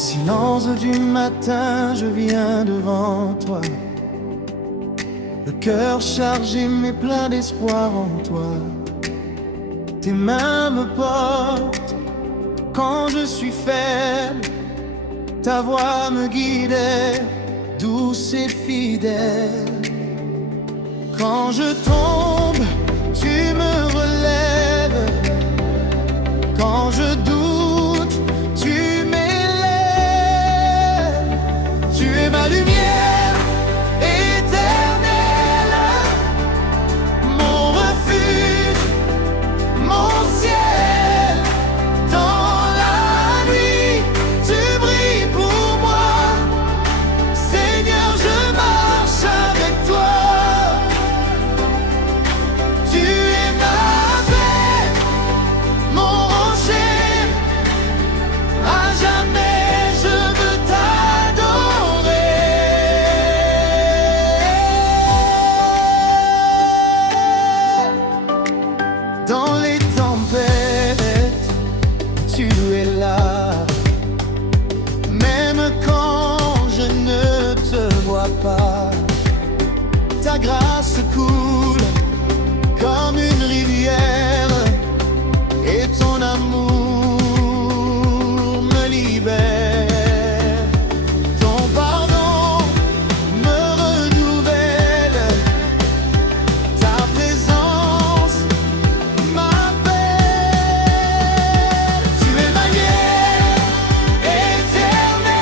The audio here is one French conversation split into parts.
silence du matin, je viens devant toi, le cœur chargé mais plein d'espoir en toi. Tes mains me portent quand je suis faible, ta voix me guidait, douce et fidèle. Quand je tombe, tu me relèves, quand je doute, tu m'élèves. Tu es ma lumière éternelle, mon refuge, mon ciel. Dans la nuit, tu brilles pour moi. Seigneur, je marche avec toi. Tu es ma paix, mon rocher. À jamais je veux t'adorer. Dans les tempêtes, tu es là. Même quand je ne te vois pas, ta grâce coule comme une rivière et ton amour me libère. Ton pardon me renouvelle, ta présence m'appelle. Tu es ma lumière éternelle,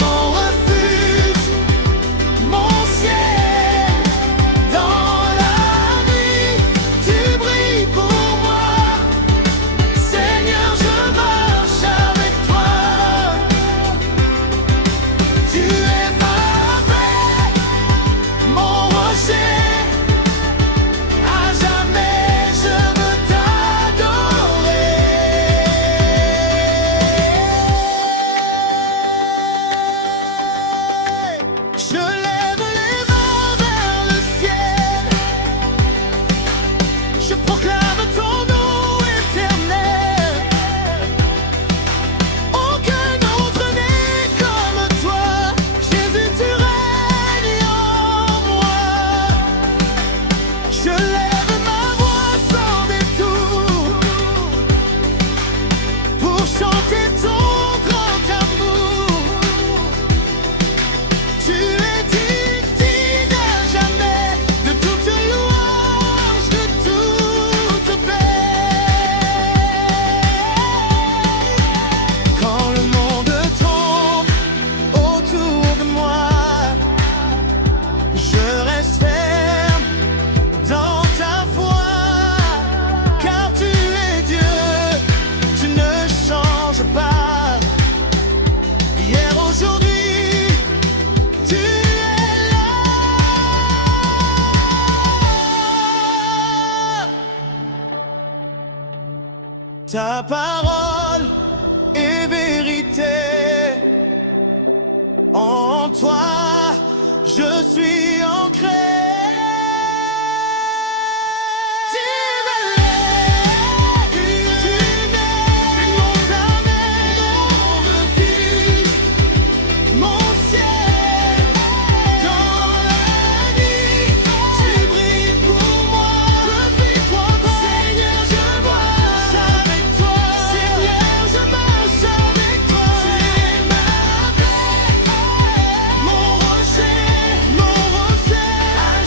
mon refuge, mon ciel. Dans la nuit, tu brilles pour moi. Seigneur, je marche avec toi. Tu es ma paix, mon rocher. À jamais je veux t'adorer. Je lève les mains vers le ciel, je proclame ton nom éternel. Aucun autre n'est comme toi, Jésus, tu règnes en moi. Je lève ma voix sans détour pour chanter ton grand amour. Tu es digne à jamais de toute louange, de toute paix. Quand le monde tombe autour de moi, je reste ferme dans ta foi, car tu es Dieu, tu ne changes pas. Hier, aujourd'hui, tu es là. Ta parole est vérité. En toi, je suis ancré. Tu m'élèves, tu m'aimes, mon jamais, mon refuge, mon ciel. Dans la nuit, tu brilles pour moi. Depuis-toi, Seigneur, je marche avec toi. Seigneur, je marche avec toi. Tu es ma paix, mon rocher, à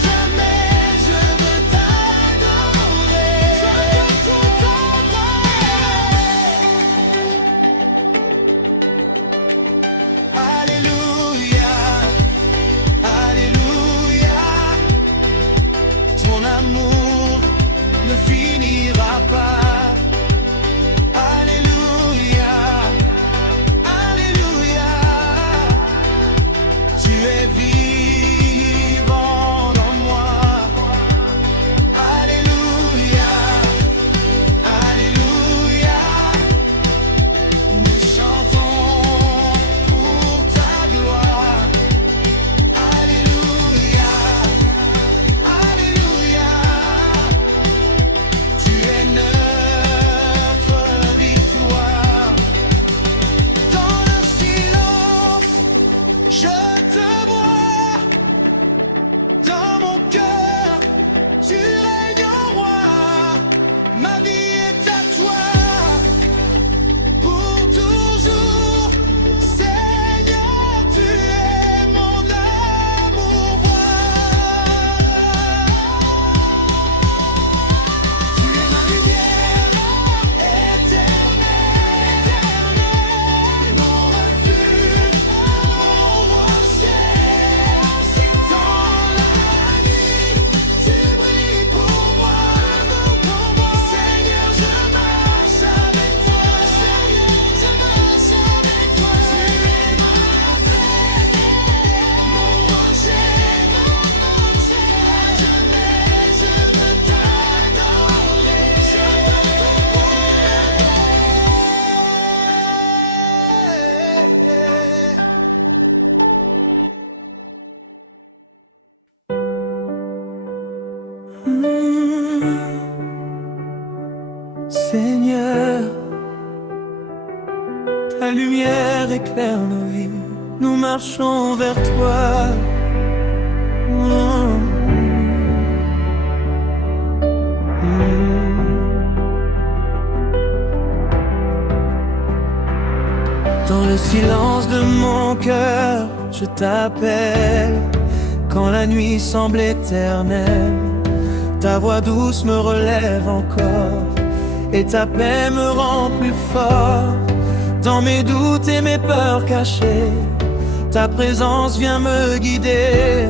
lumière éclaire nos vies. Nous marchons vers toi. Dans le silence de mon cœur, je t'appelle. Quand la nuit semble éternelle, ta voix douce me relève encore, et ta paix me rend plus fort. Dans mes doutes et mes peurs cachées, ta présence vient me guider.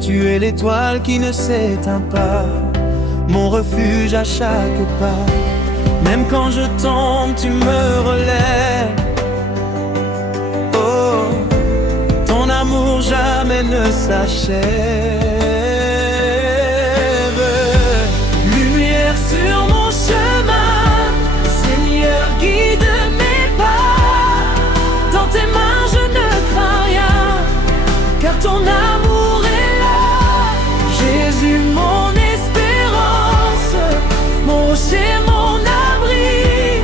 Tu es l'étoile qui ne s'éteint pas, mon refuge à chaque pas. Même quand je tombe, tu me relèves. Oh, ton amour jamais ne s'achève. Lumière sur mon chemin, Seigneur, guide mes pas. Dans tes mains je ne crains rien, car ton amour est là. Jésus, mon espérance, mon rocher, mon abri.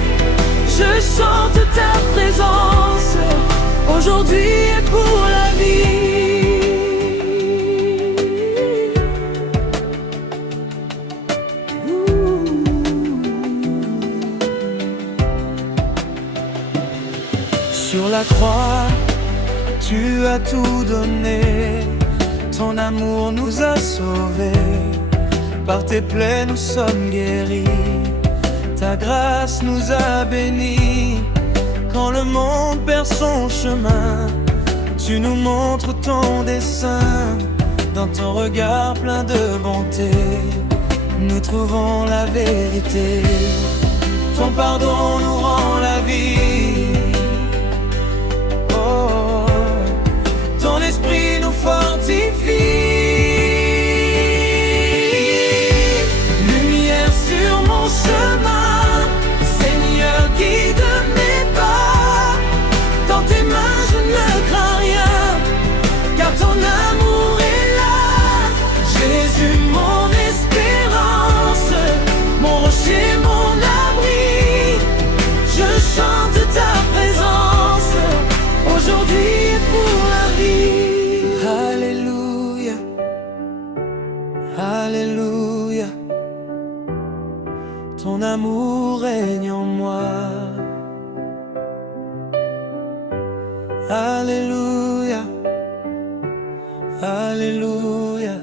Je chante ta présence, aujourd'hui et pour la vie. Sur la croix, tu as tout donné. Ton amour nous a sauvés. Par tes plaies nous sommes guéris. Ta grâce nous a bénis. Quand le monde perd son chemin, tu nous montres ton dessein. Dans ton regard plein de bonté, nous trouvons la vérité. Ton pardon nous rend la vie. Oh, ton esprit nous fortifie. Lumière sur mon chemin, Seigneur, guide mes pas. Dans tes mains je ne crains rien, car ton amour est là. Jésus, mon espérance, mon rocher, mon abri. Je chante ta présence, aujourd'hui et pour la vie. Alléluia, Alléluia. Ton amour règne en moi. Alléluia, Alléluia.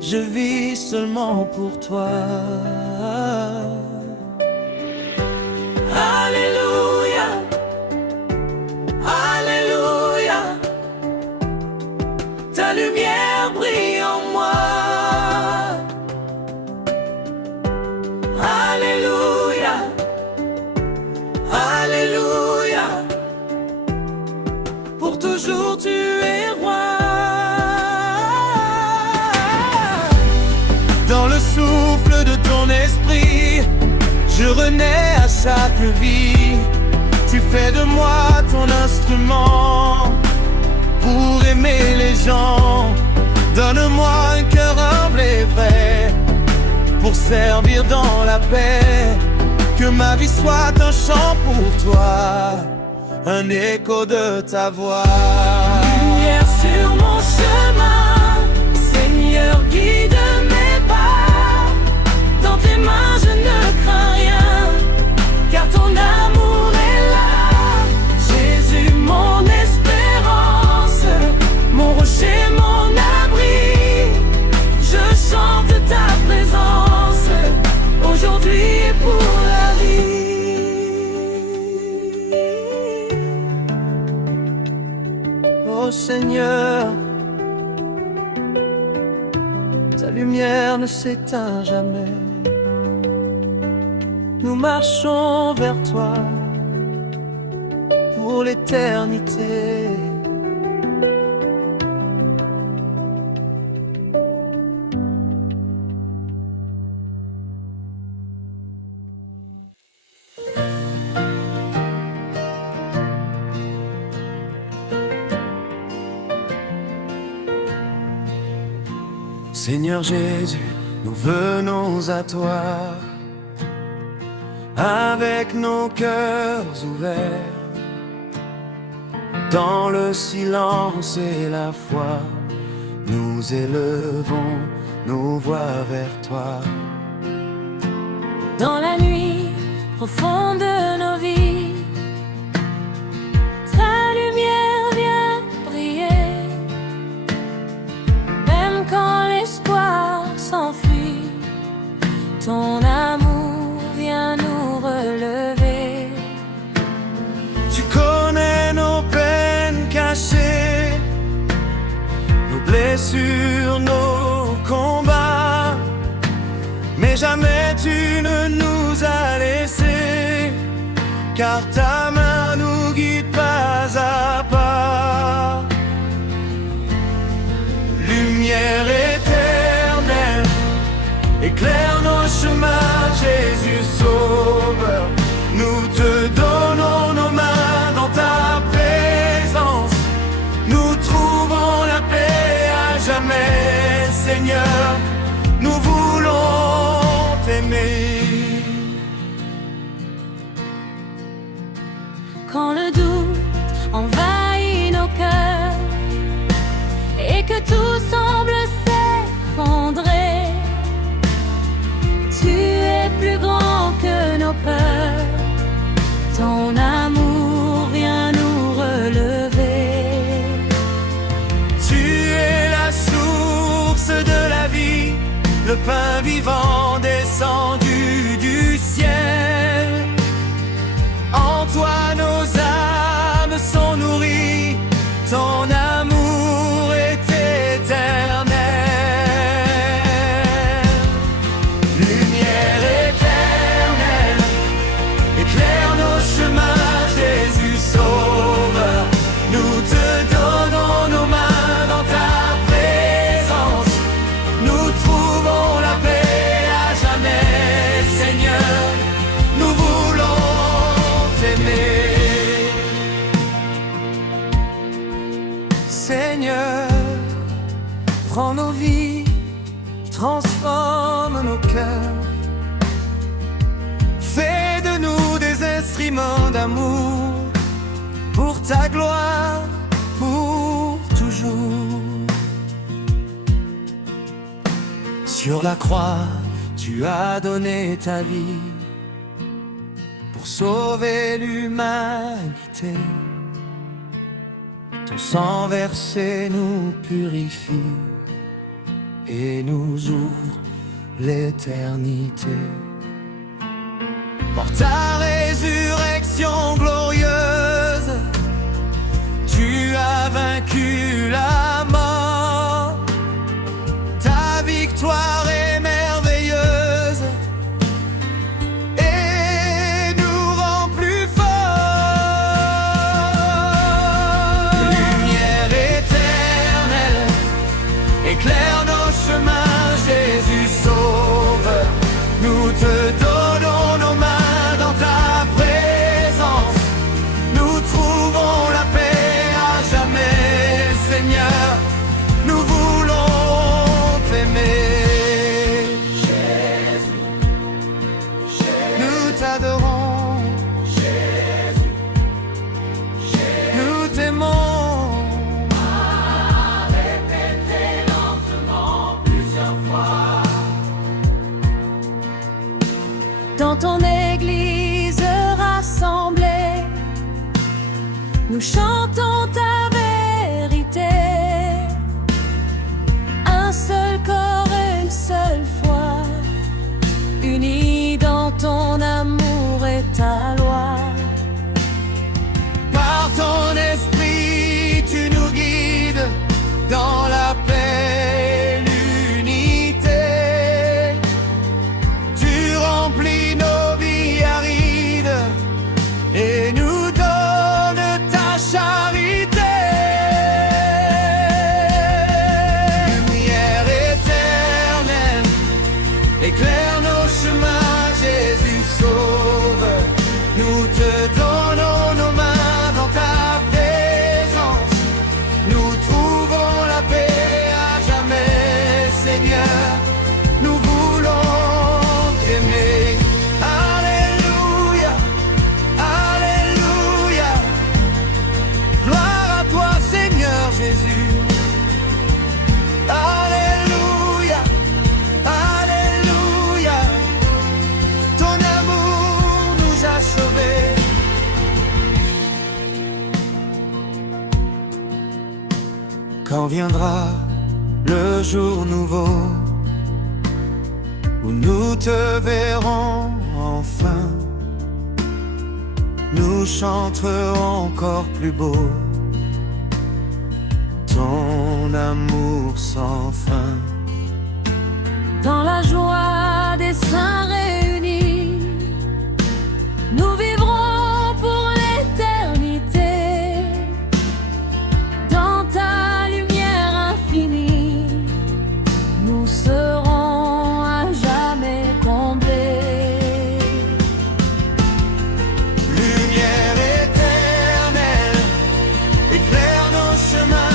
Je vis seulement pour toi. Alléluia, Alléluia. Ta lumière brille en moi. Alléluia, Alléluia. Pour toujours tu es roi. Dans le souffle de ton esprit, je renais à chaque vie. Tu fais de moi ton instrument pour aimer les gens. Donne-moi un cœur humble et vrai pour servir dans la paix. Que ma vie soit un chant pour toi, un écho de ta voix. Lumière sur mon chemin, Seigneur, guide mes pas. Dans tes mains je ne crains rien, car ton amour est là. Jésus, mon espérance, mon rocher, mon abri. Je chante ta présence, aujourd'hui et pour la vie. Oh Seigneur, ta lumière ne s'éteint jamais. Nous marchons vers toi pour l'éternité. Seigneur Jésus, nous venons à toi avec nos cœurs ouverts. Dans le silence et la foi, nous élevons nos voix vers toi. Dans la nuit profonde de nos vies, ta lumière vient briller. Même quand l'espoir s'enfuit, ton amour vient nous relever. Tu connais nos peines cachées, nos blessures, nos combats, mais jamais tu ne nous as laissés, car ta main nous guide pas à pas. Lumière éternelle, éclaire nos chemins, Jésus Sauveur. Nous te donnons nos mains dans ta présence, nous trouvons la paix à jamais, Seigneur. Nous voulons t'aimer. Quand le doute envahit nos cœurs et que tout semble s'effondrer, tu es plus grand que nos peurs. Ton amour vient nous relever. Tu es la source de la vie, le pain vivant descendu du ciel. En toi nos âmes sont nourries, ton amour est éternel. Lumière éternelle, éclaire nos chemins, Jésus Sauveur. Nous te donnons nos mains dans ta présence, nous trouvons la paix à jamais, Seigneur. Nous voulons t'aimer. Seigneur, prends nos vies, transforme nos cœurs. Fais de nous des instruments d'amour, pour ta gloire, pour toujours. Sur la croix, tu as donné ta vie pour sauver l'humanité. Ton sang versé nous purifie et nous ouvre l'éternité. Par ta résurrection glorieuse, tu as vaincu la mort. Ta victoire est merveilleuse et nous rend plus forts. Lumière éternelle, éclaire nos chemins, Jésus Sauveur. Nous te donnons nos mains dans ta présence, nous trouvons la paix à jamais, Seigneur. Nous voulons t'aimer. Jésus, nous t'adorons. Jésus, nous t'aimons. Répétez lentement plusieurs fois. Dans ton église rassemblée, nous chantons ta vérité. Un seul corps, une seule foi, unis dans ton amour et ta loi. Par ton esprit, tu nous guides dans la paix et l'unité. Tu remplis nos vies arides et nous donnes ta charité. Quand viendra le jour nouveau où nous te verrons enfin, nous chanterons encore plus beau ton amour sans fin. Dans la joie des saints réunis, nous vivrons pour l'éternité. Dans ta lumière infinie, nous serons à jamais comblés. Lumière éternelle, éclaire nos chemins.